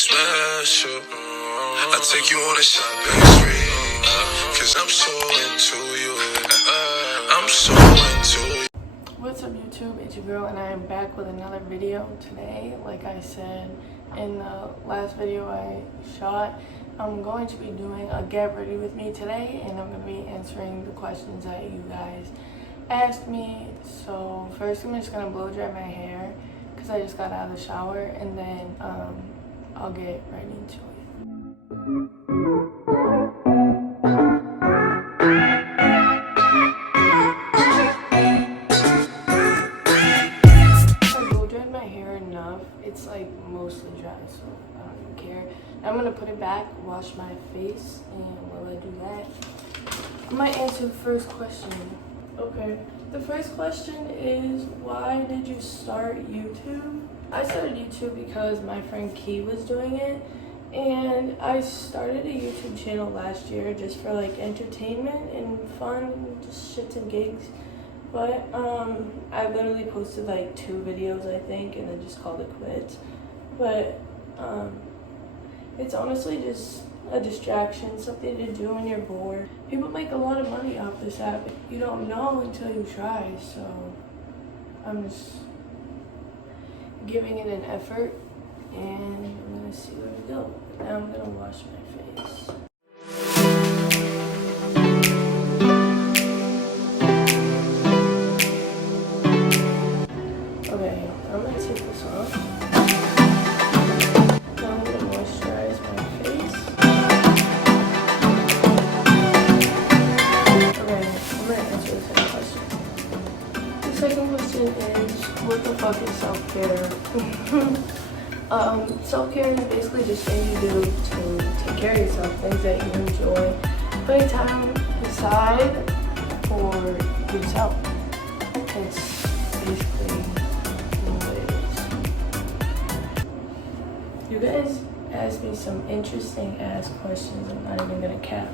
special. I take you on a shopping spree, cause I'm so into you. I'm so into you. What's up YouTube, it's your girl and I am back with another video today. Like I said in the last video I shot, I'm going to be doing a get ready with me today, and I'm going to be answering the questions that you guys asked me. So first I'm just going to blow dry my hair because I just got out of the shower, and then I'll get right into it. It's like mostly dry, so I don't even care. I'm gonna put it back, wash my face, and while I do that, I might answer the first question. Okay, the first question is, why did you start YouTube? I started YouTube because my friend Key was doing it, and I started a YouTube channel last year just for like entertainment and fun and just shits and gigs. But I literally posted like 2 videos, I think, and then just called it quits. But it's honestly just a distraction, something to do when you're bored. People make a lot of money off this app. You don't know until you try, so I'm just giving it an effort, and I'm gonna see where we go. Now I'm gonna wash my face. Okay, I'm gonna take this off. Now I'm gonna moisturize my face. Okay, I'm gonna answer the second question. The second question is, what the fuck is self-care? Self-care is basically just things you do to take care of yourself, things that you enjoy, putting time aside for yourself. It's basically you guys asked me some interesting ass questions. I'm not even gonna cap.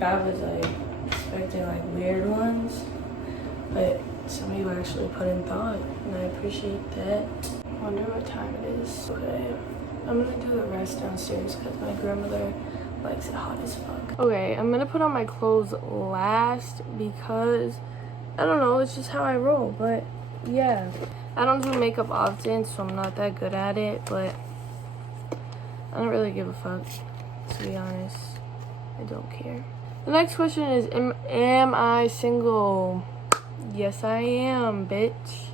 I was like expecting like weird ones, but some of you actually put in thought, and I appreciate that. I wonder what time it is. Okay, I'm gonna do the rest downstairs because my grandmother likes it hot as fuck. Okay, I'm gonna put on my clothes last because I don't know, it's just how I roll. But yeah, I don't do makeup often, so I'm not that good at it, but I don't really give a fuck, to be honest. I don't care. The next question is, am I single? Yes, I am, bitch.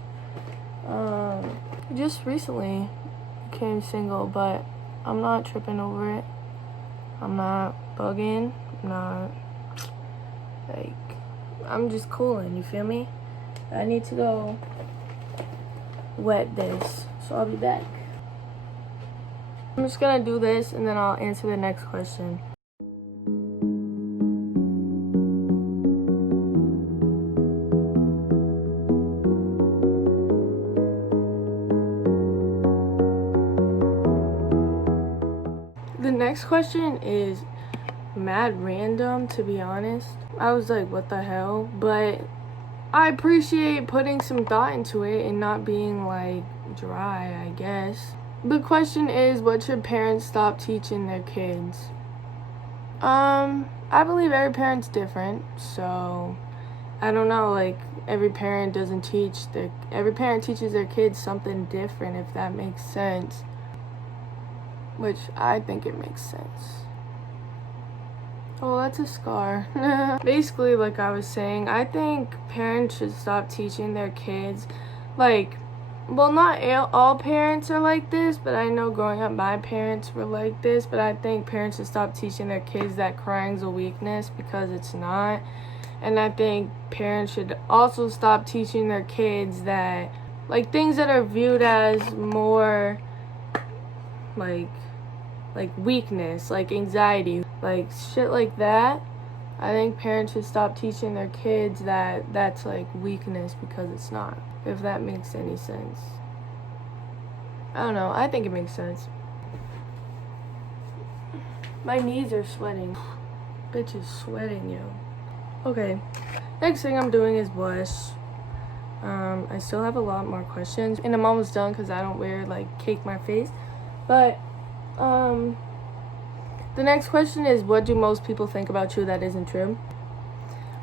Just recently became single, but I'm not tripping over it. I'm not bugging. I'm not, like, I'm just cooling, you feel me? I need to go wet this, so I'll be back. I'm just gonna do this and then I'll answer the next question. The next question is mad random, to be honest. I was like, what the hell? But I appreciate putting some thought into it and not being like dry, I guess. The question is, what should parents stop teaching their kids? I believe every parent's different, so I don't know, like every parent teaches their kids something different, if that makes sense. Which I think it makes sense. Oh, that's a scar. Basically, like I was saying, I think parents should stop teaching their kids, like, well, not all parents are like this, but I know growing up my parents were like this, but I think parents should stop teaching their kids that crying's a weakness, because it's not. And I think parents should also stop teaching their kids that, like, things that are viewed as more, like weakness, like anxiety, like shit like that. I think parents should stop teaching their kids that that's like weakness, because it's not, if that makes any sense. I don't know, I think it makes sense. My knees are sweating. Bitch is sweating, yo. Okay, next thing I'm doing is blush. I still have a lot more questions, and I'm almost done because I don't wear like cake my face, but The next question is, what do most people think about you that isn't true?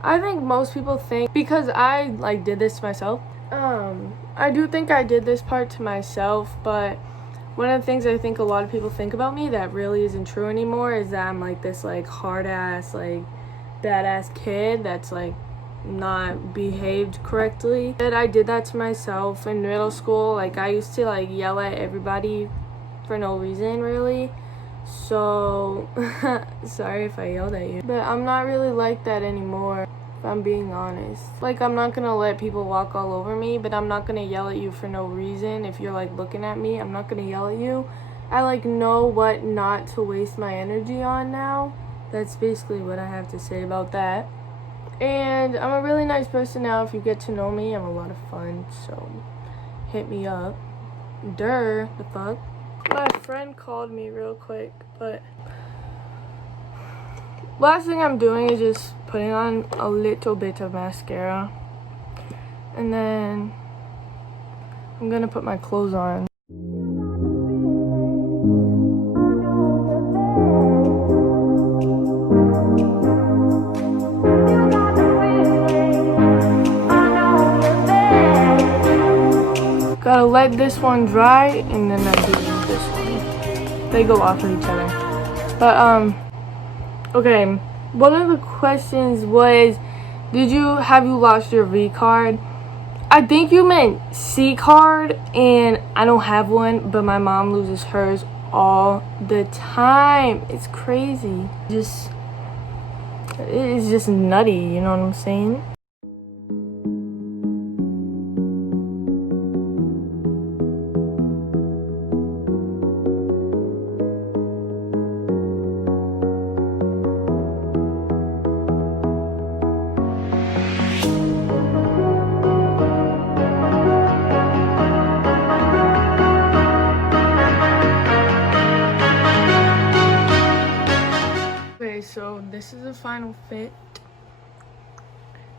I think most people think, because I did this to myself, I do think I did this part to myself, but one of the things I think a lot of people think about me that really isn't true anymore is that I'm this hard ass, badass kid that's not behaved correctly. That I did that to myself in middle school. I used to yell at everybody for no reason, really. So sorry if I yelled at you, but I'm not really like that anymore, if I'm being honest. I'm not gonna let people walk all over me, but I'm not gonna yell at you for no reason. If you're looking at me, I'm not gonna yell at you. I know what not to waste my energy on now. That's basically what I have to say about that. And I'm a really nice person now. If you get to know me, I'm a lot of fun, so hit me up. The fuck. My friend called me real quick, but last thing I'm doing is just putting on a little bit of mascara, and then I'm gonna put my clothes on. Gotta let this one dry, and then I do this one. They go off of each other. But okay. One of the questions was, have you lost your V card? I think you meant C card, and I don't have one, but my mom loses hers all the time. It's crazy. It's just nutty. You know what I'm saying? So this is the final fit.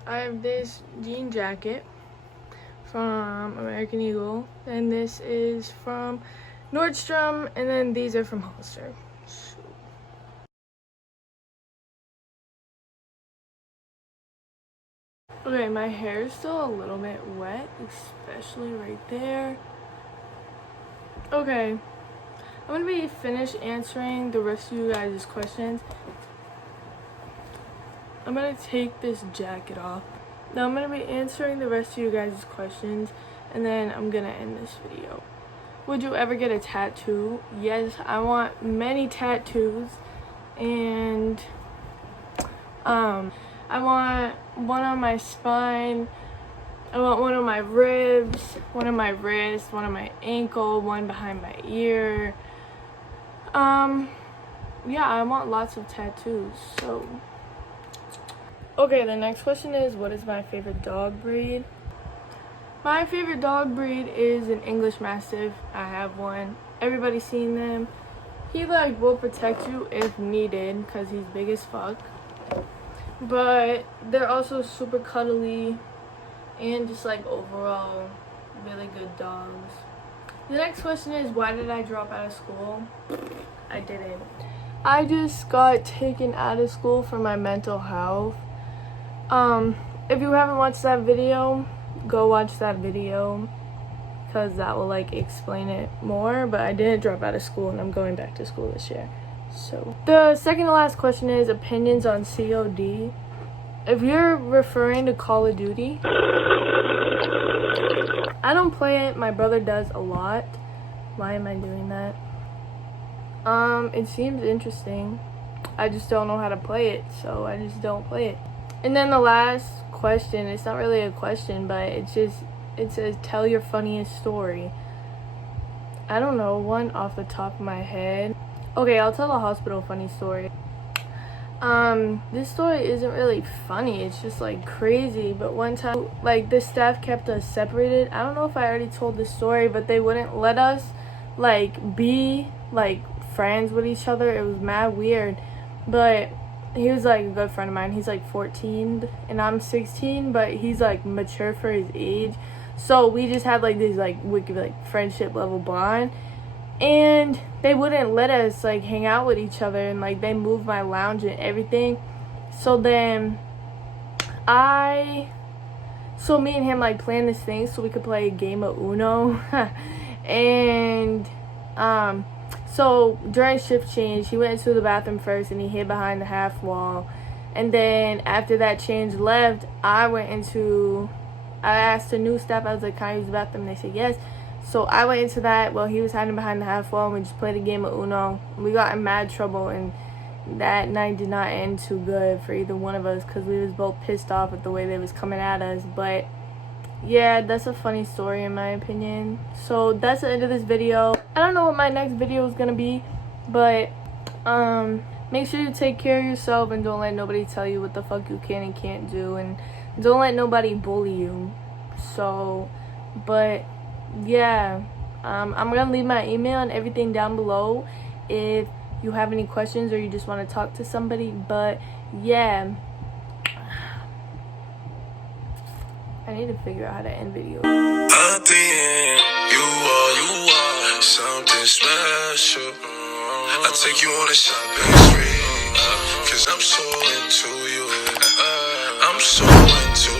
I have this jean jacket from American Eagle, and this is from Nordstrom, and then these are from Hollister. Okay, my hair is still a little bit wet, especially right there. Okay, I'm gonna be finished answering the rest of you guys' questions. I'm gonna take this jacket off. Now I'm gonna be answering the rest of you guys' questions, and then I'm gonna end this video. Would you ever get a tattoo? Yes, I want many tattoos, and I want one on my spine, I want one on my ribs, one on my wrist, one on my ankle, one behind my ear. Yeah, I want lots of tattoos. So okay, the next question is, what is my favorite dog breed? My favorite dog breed is an English Mastiff. I have one. Everybody's seen them. He will protect you if needed because he's big as fuck. But they're also super cuddly and just overall really good dogs. The next question is, why did I drop out of school? I didn't. I just got taken out of school for my mental health. If you haven't watched that video, go watch that video because that will explain it more. But I didn't drop out of school, and I'm going back to school this year. So the second to last question is opinions on COD. If you're referring to Call of Duty, I don't play it. My brother does a lot. Why am I doing that? It seems interesting. I just don't know how to play it, so I just don't play it. And then the last question, it's not really a question, but it says, tell your funniest story. I don't know one off the top of my head. Okay, I'll tell a hospital funny story. This story isn't really funny, it's just crazy, but one time the staff kept us separated. I don't know if I already told this story, but they wouldn't let us be friends with each other. It was mad weird, but he was a good friend of mine. He's 14 and I'm 16, but he's mature for his age, so we just had this wicked friendship level bond. and they wouldn't let us like hang out with each other, and like they moved my lounge and everything. So then so me and him like planned this thing so we could play a game of Uno. And so during shift change, he went into the bathroom first and he hid behind the half wall. And then after that change left, I asked the new staff, I was like, can I use the bathroom? And they said yes. So I went into that while he was hiding behind the half wall, and we just played a game of Uno. We got in mad trouble, and that night did not end too good for either one of us because we was both pissed off at the way they was coming at us. But yeah, that's a funny story in my opinion. So that's the end of this video. I don't know what my next video is gonna be, but make sure you take care of yourself and don't let nobody tell you what the fuck you can and can't do, and don't let nobody bully you. So, but yeah, I'm gonna leave my email and everything down below if you have any questions or you just want to talk to somebody. But yeah, I need to figure out how to end videos. At the end, you are something special. I take you on a shopping spree, cause I'm so into you. I'm so into